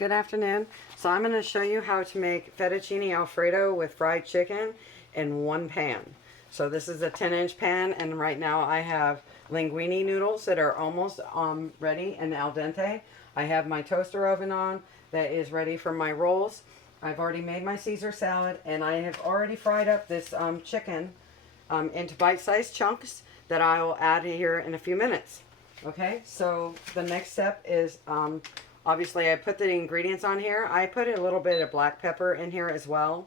Good afternoon. So I'm going to show you how to make fettuccine Alfredo with fried chicken in one pan. So this is a 10-inch pan, and right now I have linguine noodles that are almost ready and al dente. I have my toaster oven on that is ready for my rolls. I've already made my Caesar salad, and I have already fried up this chicken into bite-sized chunks that I will add here in a few minutes. Okay, so the next step is obviously I put the ingredients on here. I put a little bit of black pepper in here as well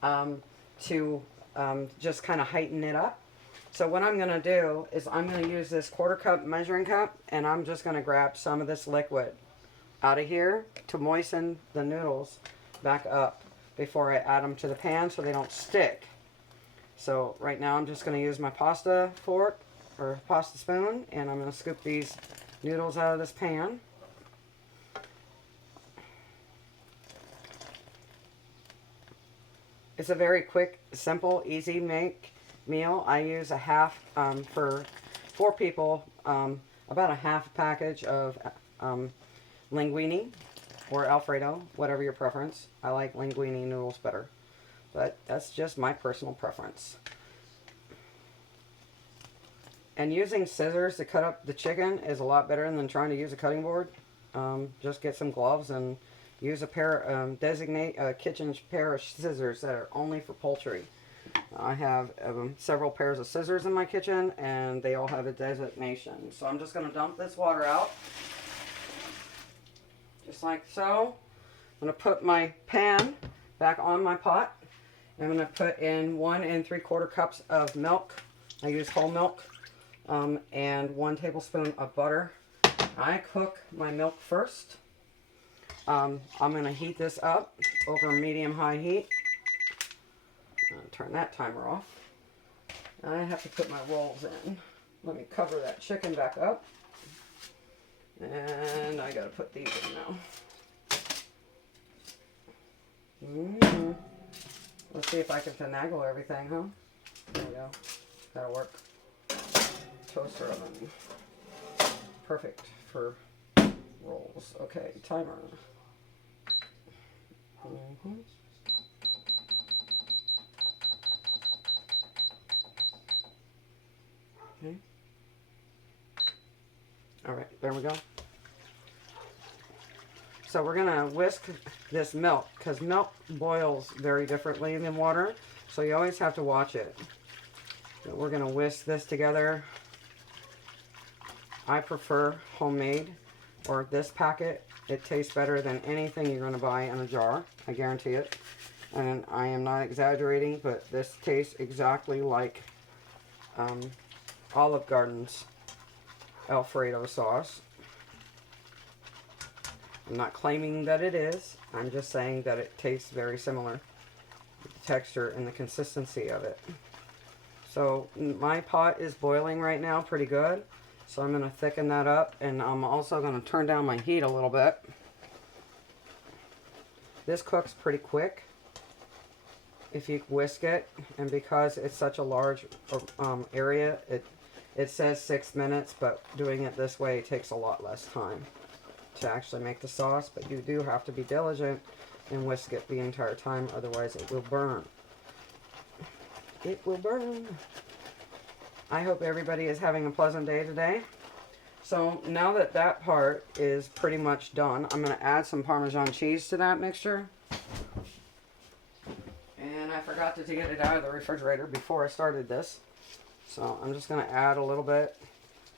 to just kind of heighten it up. So what I'm going to do is I'm going to use this 1/4 cup measuring cup, and I'm just going to grab some of this liquid out of here to moisten the noodles back up before I add them to the pan so they don't stick. So right now I'm just going to use my pasta fork or pasta spoon, and I'm going to scoop these noodles out of this pan. It's a very quick, simple, easy make meal. I use a half for 4 people, about a half package of linguine or Alfredo, whatever your preference. I like linguine noodles better, but that's just my personal preference. And using scissors to cut up the chicken is a lot better than trying to use a cutting board. Just get some gloves and use a pair, designate a kitchen pair of scissors that are only for poultry. I have several pairs of scissors in my kitchen, and they all have a designation. So I'm just going to dump this water out, just like so. I'm going to put my pan back on my pot. I'm going to put in 1 3/4 cups of milk. I use whole milk, and 1 tablespoon of butter. I cook my milk first. I'm going to heat this up over medium-high heat. Turn that timer off. I have to put my rolls in. Let me cover that chicken back up. And I got to put these in now. Let's see if I can finagle everything, huh? There we go. That'll work. Toaster oven. Perfect for rolls. Okay, timer. Okay. All right, there we go. So we're gonna whisk this milk because milk boils very differently than water, so you always have to watch it. So we're gonna whisk this together. I prefer homemade, or this packet. It tastes better than anything you're going to buy in a jar. I guarantee it. And I am not exaggerating, but this tastes exactly like Olive Garden's Alfredo sauce. I'm not claiming that it is. I'm just saying that it tastes very similar. The texture and the consistency of it. So my pot is boiling right now pretty good. So I'm going to thicken that up, and I'm also going to turn down my heat a little bit. This cooks pretty quick if you whisk it, and because it's such a large area, it says 6 minutes, but doing it this way takes a lot less time to actually make the sauce, but you do have to be diligent and whisk it the entire time, otherwise it will burn. It will burn. I hope everybody is having a pleasant day today. So now that that part is pretty much done, I'm going to add some Parmesan cheese to that mixture. And I forgot to get it out of the refrigerator before I started this. So I'm just going to add a little bit,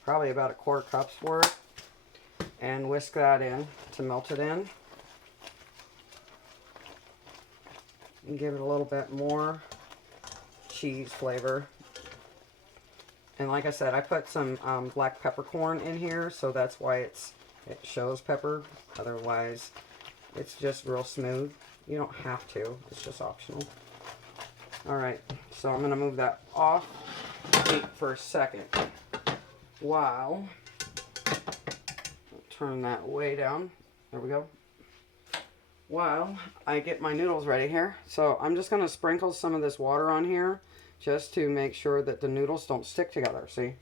probably about a 1/4 cup's worth, and whisk that in to melt it in. And give it a little bit more cheese flavor. And like I said, I put some black peppercorn in here, so that's why it shows pepper. Otherwise, it's just real smooth. You don't have to. It's just optional. All right, so I'm going to move that off heat for a second. While, turn that way down. There we go. While I get my noodles ready here. So I'm just going to sprinkle some of this water on here, just to make sure that the noodles don't stick together, see?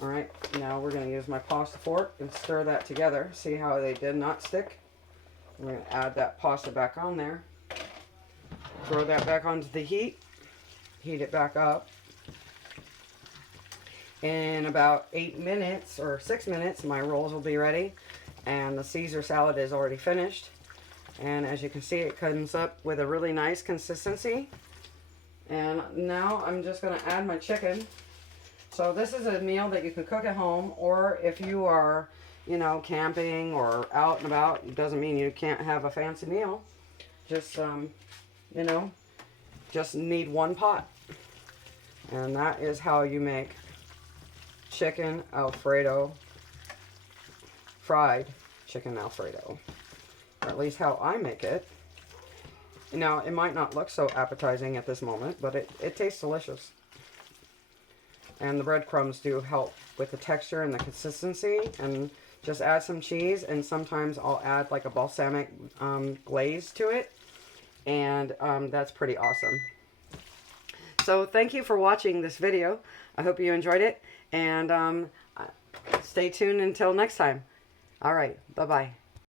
All right, now we're going to use my pasta fork and stir that together. See how they did not stick? We're going to add that pasta back on there. Throw that back onto the heat. Heat it back up. In about 8 minutes or 6 minutes, my rolls will be ready. And the Caesar salad is already finished. And as you can see, it comes up with a really nice consistency. And now I'm just going to add my chicken. So this is a meal that you can cook at home, or if you are, you know, camping or out and about, it doesn't mean you can't have a fancy meal. Just, you know, just need one pot. And that is how you make chicken Alfredo, fried chicken Alfredo. Or at least how I make it. Now, it might not look so appetizing at this moment, but it tastes delicious. And the breadcrumbs do help with the texture and the consistency. And just add some cheese, and sometimes I'll add like a balsamic glaze to it. And that's pretty awesome. So thank you for watching this video. I hope you enjoyed it. And stay tuned until next time. All right. Bye-bye.